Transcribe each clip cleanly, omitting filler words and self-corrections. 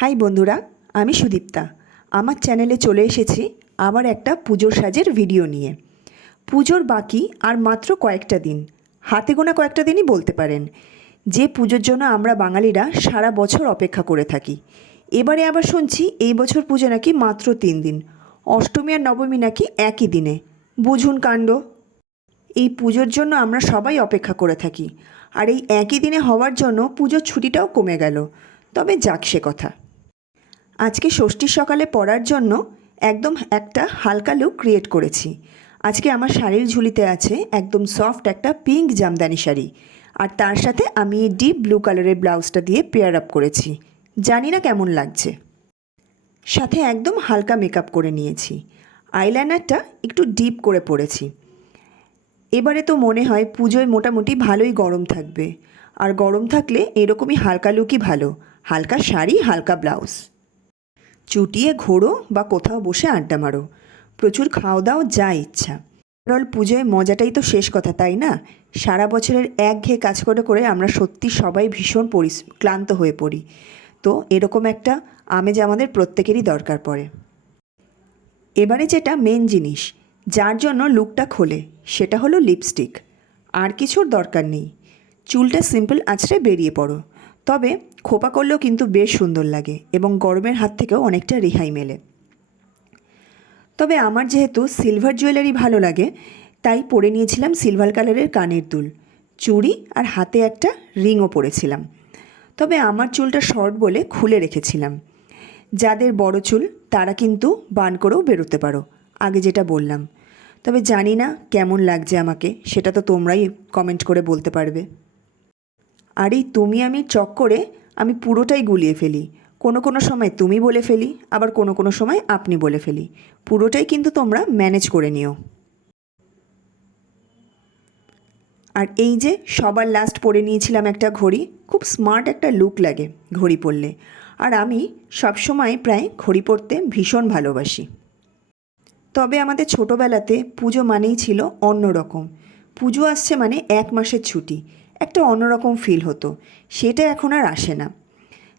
High বন্ধুরা, আমি সুদীপ্তা। আমার চ্যানেলে চলে এসেছি আবার একটা পুজোর সাজের ভিডিও নিয়ে। পুজোর বাকি আর মাত্র কয়েকটা দিন, হাতে গোনা কয়েকটা দিনই বলতে পারেন, যে পুজোর জন্য আমরা বাঙালিরা সারা বছর অপেক্ষা করে থাকি। এবারে আবার শুনছি এই বছর পুজো নাকি মাত্র 3 দিন, অষ্টমী আর নবমী নাকি একই দিনে। বুঝুন কাণ্ড। এই পুজোর জন্য আমরা সবাই অপেক্ষা করে থাকি, আর এই একই দিনে হওয়ার জন্য পুজোর ছুটিটাও কমে গেল। তবে যাক সে কথা। আজকে ষষ্ঠীর সকালে পরার জন্য একদম একটা হালকা লুক ক্রিয়েট করেছি। আজকে আমার শাড়ির ঝুলিতে আছে একদম সফট একটা পিঙ্ক জামদানি শাড়ি, আর তার সাথে আমি এই ডিপ ব্লু কালারের ব্লাউজটা দিয়ে পেয়ার আপ করেছি। জানি না কেমন লাগছে। সাথে একদম হালকা মেকআপ করে নিয়েছি, আইলাইনারটা একটু ডিপ করে পরেছি। এবারে তো মনে হয় পুজোয় মোটামুটি ভালোই গরম থাকবে, আর গরম থাকলে এরকমই হালকা লুকই ভালো, হালকা শাড়ি হালকা ব্লাউজ। চুটিয়ে ঘোরো বা কোথাও বসে আড্ডা মারো, প্রচুর খাওয়া দাও, যা ইচ্ছা। ওভারঅল পুজোয় মজাটাই তো শেষ কথা, তাই না? সারা বছরের একঘেয়ে কাজ করে করে আমরা সত্যি সবাই ভীষণ ক্লান্ত হয়ে পড়ি। তো এরকম একটা আমেজ আমাদের প্রত্যেকেরই দরকার পড়ে। এবারে যেটা মেন জিনিস, যার জন্য লুকটা খোলে, সেটা হলো লিপস্টিক। আর কিছুর দরকার নেই। চুলটা সিম্পল আঁচড়ে বেরিয়ে পড়ো, তবে খোপা করলেও কিন্তু বেশ সুন্দর লাগে এবং গরমের হাত থেকেও অনেকটা রেহাই মেলে। তবে আমার যেহেতু সিলভার জুয়েলারি ভালো লাগে, তাই পরে নিয়েছিলাম সিলভার কালারের কানের দুল, চুড়ি আর হাতে একটা রিংও পরেছিলাম। তবে আমার চুলটা শর্ট বলে খুলে রেখেছিলাম। যাদের বড় চুল তারা কিন্তু বান করেও বেরোতে পারো, আগে যেটা বললাম। তবে জানি না কেমন লাগছে আমাকে, সেটা তো তোমরাই কমেন্ট করে বলতে পারবে। আর এই তুমি আমি চক্করে আমি পুরোটাই গুলিয়ে ফেলি। কোনো সময় তুমি বলে ফেলি, আবার কোনো সময় আপনি বলে ফেলি। পুরোটাই কিন্তু তোমরা ম্যানেজ করে নিও। আর এই যে সবার লাস্ট পরে নিয়েছিলাম একটা ঘড়ি, খুব স্মার্ট একটা লুক লাগে ঘড়ি পরলে। আর আমি সবসময় প্রায় ঘড়ি পরতে ভীষণ ভালোবাসি। তবে আমাদের ছোটোবেলাতে পুজো মানেই ছিল অন্যরকম। পুজো আসছে মানে 1 মাসের ছুটি, একটা অন্যরকম ফিল হতো, সেটা এখন আর আসে না।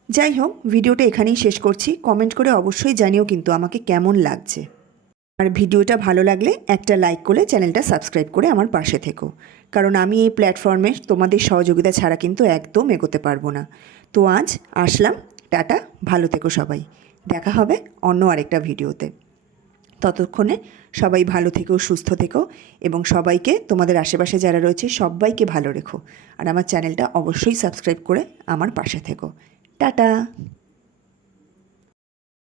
যাই হোক, ভিডিওটা এখানেই শেষ করছি। কমেন্ট করে অবশ্যই জানিও কিন্তু আমাকে কেমন লাগছে। আর ভিডিওটা ভালো লাগলে একটা লাইক করে চ্যানেলটা সাবস্ক্রাইব করে আমার পাশে থেকো, কারণ আমি এই প্ল্যাটফর্মে তোমাদের সহযোগিতা ছাড়া কিন্তু একদম এগোতে পারবো না। তো আজ আসলাম, টাটা, ভালো থেকো সবাই। দেখা হবে অন্য আরেকটা ভিডিওতে। ততক্ষণে সবাই ভালো থেকো, সুস্থ থেকো, এবং সবাইকে, তোমাদের আশেপাশে যারা রয়েছে সবাইকে ভালো রেখো। আর আমার চ্যানেলটা অবশ্যই সাবস্ক্রাইব করে আমার পাশে থেকো। টাটা।